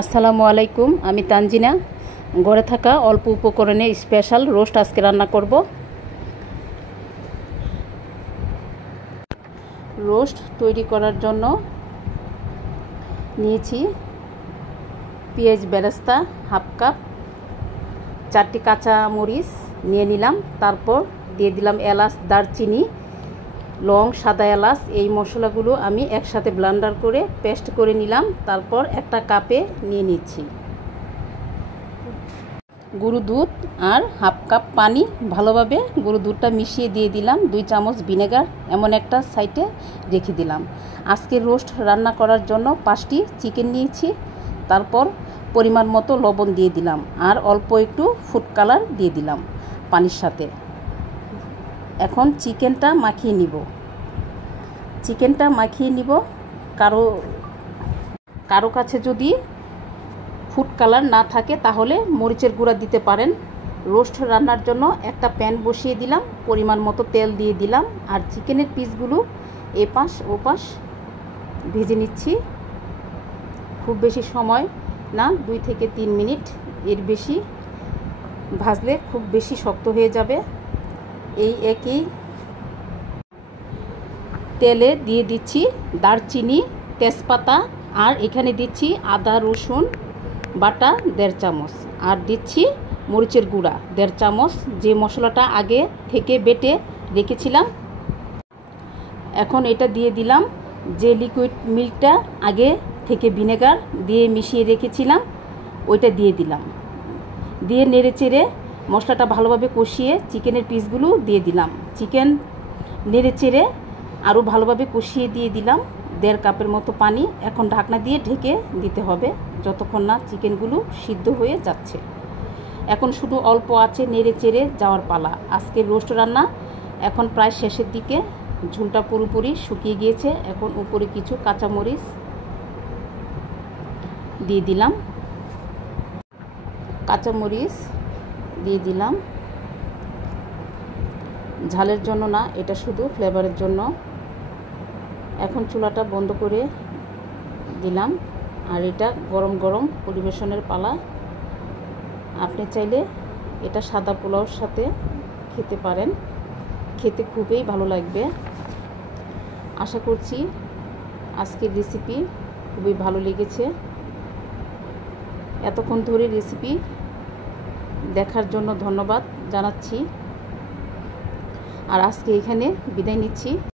আসসালামু আলাইকুম। আমি তানজিনা। ঘরে থাকা অল্প উপকরণে স্পেশাল রোস্ট আজকে রান্না করব। রোস্ট তৈরি করার জন্য নিয়েছি পেঁয়াজ বেরেস্তা হাফ কাপ, 4টি কাঁচা মরিচ নিয়ে নিলাম। তারপর দিয়ে দিলাম এলাচ, দারচিনি, লং, সাদা এলাচ। এই মশলাগুলো আমি একসাথে ব্লেন্ডার করে পেস্ট করে নিলাম। তারপর একটা কাপে নিয়ে নিচ্ছি গরু দুধ আর হাফ কাপ পানি। ভালোভাবে গরু দুধটা মিশিয়ে দিয়ে দিলাম 2 চামচ ভিনেগার, এমন একটা সাইডে রেখে দিলাম। আজকে রোস্ট রান্না করার জন্য 5টি চিকেন নিয়েছি। তারপর পরিমাণ মতো লবণ দিয়ে দিলাম আর অল্প একটু ফুড কালার দিয়ে দিলাম পানির সাথে। এখন চিকেনটা মাখিয়ে নিব। কারো কাছে যদি ফুড কালার না থাকে তাহলে মরিচের গুঁড়া দিতে পারেন। রোস্ট রান্নার জন্য একটা প্যান বসিয়ে দিলাম, পরিমাণ মতো তেল দিয়ে দিলাম আর চিকেনের পিসগুলো এপাশ ওপাশ ভেজে নিচ্ছি। খুব বেশি সময় না, 2 থেকে 3 মিনিট। এর বেশি ভাজলে খুব বেশি শক্ত হয়ে যাবে। এই একই তেলে দিয়ে দিচ্ছি দারচিনি, তেজপাতা আর এখানে দিচ্ছি আদা রসুন বাটা 1.5 চামচ আর দিচ্ছি মরিচের গুঁড়া 1.5 চামচ, যে মশলাটা আগে থেকে বেটে রেখেছিলাম। এখন এটা দিয়ে দিলাম যে লিকুইড মিল্কটা আগে থেকে ভিনেগার দিয়ে মিশিয়ে রেখেছিলাম, ওইটা দিয়ে দিলাম। দিয়ে নেড়েচেড়ে মশলাটা ভালোভাবে কষিয়ে চিকেনের পিসগুলো দিয়ে দিলাম। চিকেন নেড়েচেড়ে আরও ভালোভাবে কষিয়ে দিয়ে দিলাম 1.5 কাপের মতো পানি। এখন ঢাকনা দিয়ে ঢেকে দিতে হবে যতক্ষণ না চিকেনগুলো সিদ্ধ হয়ে যাচ্ছে। এখন শুধু অল্প আছে নেড়ে চেড়ে যাওয়ার পালা। আজকের রোস্ট রান্না এখন প্রায় শেষের দিকে, ঝোলটা পুরোপুরি শুকিয়ে গিয়েছে। এখন উপরে কিছু কাঁচামরিচ দিয়ে দিলাম। ঝালের জন্য না, এটা শুধু ফ্লেভারের জন্য। এখন চুলাটা বন্ধ করে দিলাম আর এটা গরম গরম পরিবেশনের পালা। আপনি চাইলে এটা সাদা পোলাওর সাথে খেতে পারেন, খেতে খুবই ভালো লাগবে। আশা করছি আজকের রেসিপি খুবই ভালো লেগেছে। এতক্ষণ ধরে রেসিপি দেখার জন্য ধন্যবাদ জানাচ্ছি আর আজকে এখানে বিদায় নিচ্ছি।